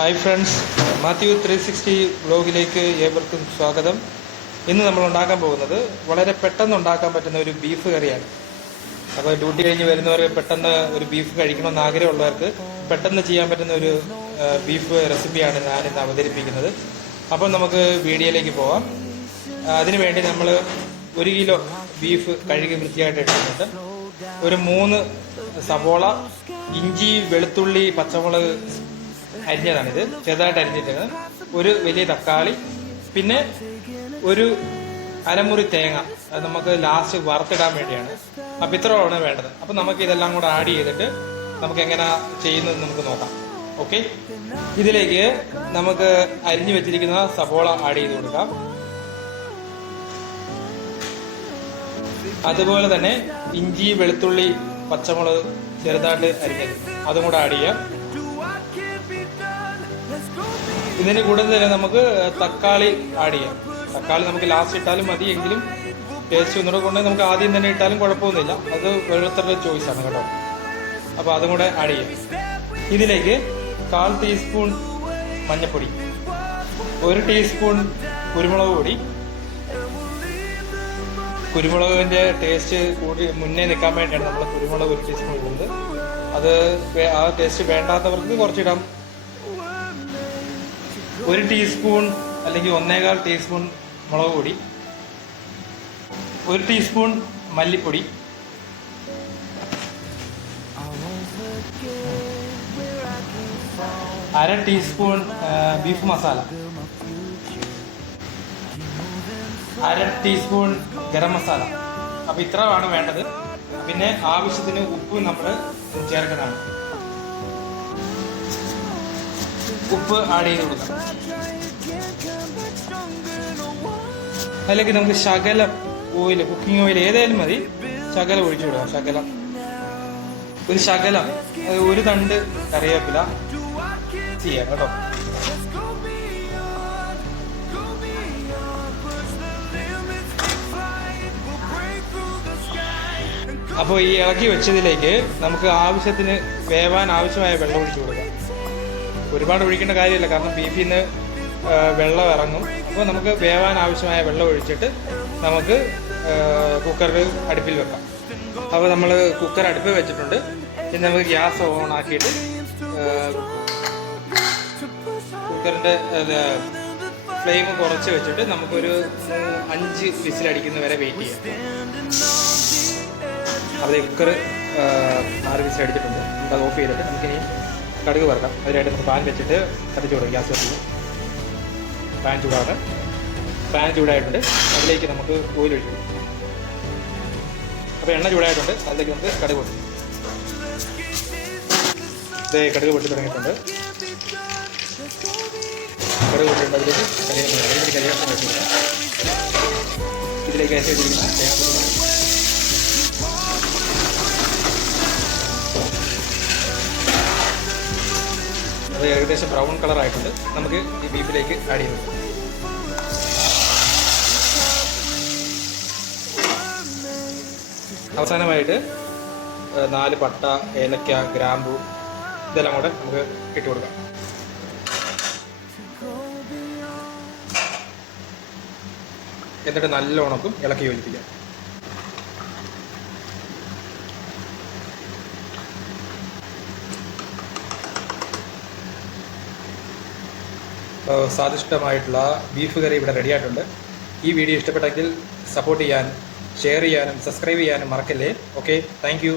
Hi friends, Mathew 360 വ്ലോഗിലേക്ക് ഏവർക്കും സ്വാഗതം. ഇന്ന് നമ്മൾ ഉണ്ടാക്കാൻ പോകുന്നത് വളരെ പെട്ടെന്ന് ഉണ്ടാക്കാൻ പറ്റുന്ന ഒരു ബീഫ് കറിയാണ്. അപ്പോൾ ഡ്യൂട്ടി കഴിഞ്ഞ് വരുന്നവർ പെട്ടെന്ന് ഒരു ബീഫ് കഴിക്കണമെന്ന് ആഗ്രഹമുള്ളവർക്ക് പെട്ടെന്ന് ചെയ്യാൻ പറ്റുന്ന ഒരു ബീഫ് റെസിപ്പിയാണ് ഞാനിന്ന് അവതരിപ്പിക്കുന്നത്. അപ്പോൾ നമുക്ക് വീഡിയോയിലേക്ക് പോവാം. അതിനുവേണ്ടി നമ്മൾ 1 കിലോ ബീഫ് കഴുകി വൃത്തിയായിട്ട് എടുക്കുന്നുണ്ട്. ഒരു 3 സവോള, ഇഞ്ചി, വെളുത്തുള്ളി, പച്ചമുളക് അരിഞ്ഞതാണിത്, ചെറുതായിട്ട് അരിഞ്ഞിട്ടത്. ഒരു വലിയ തക്കാളി, പിന്നെ ഒരു അരമുറി തേങ്ങ. അത് നമുക്ക് ലാസ്റ്റ് വറുത്തിടാൻ വേണ്ടിയാണ്. അപ്പം ഇത്രയാണ് വേണ്ടത്. അപ്പം നമുക്ക് ഇതെല്ലാം കൂടെ ആഡ് ചെയ്തിട്ട് നമുക്ക് എങ്ങനെ ചെയ്യുന്നത് നമുക്ക് നോക്കാം. ഓക്കെ, ഇതിലേക്ക് നമുക്ക് അരിഞ്ഞു വെച്ചിരിക്കുന്ന സവോള ആഡ് ചെയ്ത് കൊടുക്കാം. അതുപോലെ തന്നെ ഇഞ്ചി, വെളുത്തുള്ളി, പച്ചമുളക് ചെറുതായിട്ട് അരിഞ്ഞത് അതും കൂടെ ആഡ് ചെയ്യാം. ഇതിന് കൂടുതൽ തന്നെ നമുക്ക് തക്കാളി ആഡ് ചെയ്യാം. തക്കാളി നമുക്ക് ലാസ്റ്റ് ഇട്ടാലും മതി, എങ്കിലും ടേസ്റ്റ് ഒന്നുകൂടെ കൊണ്ട് നമുക്ക് ആദ്യം തന്നെ ഇട്ടാലും കുഴപ്പമൊന്നുമില്ല. അത് ഓരോരുത്തരുടെ ചോയ്സാണ് കേട്ടോ. അപ്പോൾ അതും കൂടെ ആഡ് ചെയ്യാം. ഇതിലേക്ക് 1/4 ടീസ്പൂൺ മഞ്ഞൾപ്പൊടി, 1 ടീസ്പൂൺ കുരുമുളക് പൊടി. കുരുമുളകിൻ്റെ ടേസ്റ്റ് കൂടി മുന്നേ നിൽക്കാൻ വേണ്ടിയാണ് നമ്മൾ കുരുമുളക് 1 ടീസ്പൂൺ ഇടുന്നത്. അത് ആ ടേസ്റ്റ് വേണ്ടാത്തവർക്ക് കുറച്ചിടാം. 1 ടീസ്പൂൺ അല്ലെങ്കിൽ 1.25 ടീസ്പൂൺ മുളക് പൊടി, 1 ടീസ്പൂൺ മല്ലിപ്പൊടി, 1/2 teaspoon beef masala, 1/2 teaspoon garam masala. അപ്പോൾ ഇത്രയാണ് വേണ്ടത്. പിന്നെ ആവശ്യത്തിന് ഉപ്പ് നമ്മൾ ചേർക്കുന്നതാണ്. ഉപ്പ് ആഡ് ചെയ്ത് കൊടുക്കാം. അതിലേക്ക് നമുക്ക് ശകലം ഓയിൽ, കുക്കിംഗ് ഓയിൽ ഏതായാലും മതി, ശകലം ഒഴിച്ചു കൊടുക്കാം. ശകലം, ഒരു ശകലം, ഒരു തണ്ട് കറിവേപ്പില ചെയ്യാം കേട്ടോ. അപ്പോൾ ഈ ഇളക്കി വെച്ചതിലേക്ക് നമുക്ക് ആവശ്യത്തിന് വേവാൻ ആവശ്യമായ വെള്ളം ഒഴിച്ചു കൊടുക്കാം. ഒരുപാട് ഒഴിക്കേണ്ട കാര്യമില്ല, കാരണം ബീഫിൽ നിന്ന് വെള്ളം ഇറങ്ങും. അപ്പോൾ നമുക്ക് വേവാൻ ആവശ്യമായ വെള്ളം ഒഴിച്ചിട്ട് നമുക്ക് കുക്കറിൽ അടുപ്പിൽ വെക്കാം. അപ്പോൾ നമ്മൾ കുക്കർ അടുപ്പിൽ വെച്ചിട്ടുണ്ട്. ഇനി നമുക്ക് ഗ്യാസ് ഓൺ ആക്കിയിട്ട് കുക്കറിൻ്റെ ഫ്ലെയിം കുറച്ച് വെച്ചിട്ട് നമുക്കൊരു 5 വിസിലടിക്കുന്ന വരെ വെയിറ്റ് ചെയ്യാം. അപ്പോൾ കുക്കർ 6 വിസിലടിച്ചിട്ടുണ്ട്. നമുക്കത് ഓഫ് ചെയ്തിട്ട് നമുക്കിനി കടുക് വറക്കാം. അതിനായിട്ട് നമുക്ക് പാൻ വെച്ചിട്ട് കത്തിച്ച് കൊടുക്കാം. ഗ്യാസ് വെച്ചിട്ട് പാൻ ചൂടാകട്ടെ. പാൻ ചൂടായിട്ടുണ്ട്. അതിലേക്ക് നമുക്ക് ഓയിൽ ഒഴിച്ചു കൊടുക്കാം. അപ്പോൾ എണ്ണ ചൂടായിട്ടുണ്ട്. അതിലേക്ക് നമുക്ക് കടുക് പൊട്ടി. ഇത് കടുക് പൊട്ടി തുടങ്ങിയിട്ടുണ്ട്. കടുക് പൊട്ടിയിട്ടുണ്ട്. അതിലേക്ക് കരിവേപ്പില വെച്ച് കൊടുക്കാം. ഇതിലേക്ക് അരച്ച് വെച്ചിരിക്കുന്ന തേങ്ങാക്കൊത്ത്. അത് ഏകദേശം ബ്രൗൺ കളറായിട്ടുണ്ട്. നമുക്ക് ഈ ബീഫിലേക്ക് ആഡ് ചെയ്ത് കൊടുക്കാം. അവസാനമായിട്ട് 4 പട്ട, ഏലക്ക, ഗ്രാമ്പു ഇതെല്ലാം കൂടെ നമുക്ക് ഇട്ട് കൊടുക്കാം. എന്നിട്ട് നല്ലോണം ഇളക്കി യോജിപ്പിക്കാം. സ്വാദിഷ്ടമായിട്ടുള്ള ബീഫ് കറി ഇവിടെ റെഡിയായിട്ടുണ്ട്. ഈ വീഡിയോ ഇഷ്ടപ്പെട്ടെങ്കിൽ സപ്പോർട്ട് ചെയ്യാനും ഷെയർ ചെയ്യാനും സബ്സ്ക്രൈബ് ചെയ്യാനും മറക്കല്ലേ. Okay, thank you.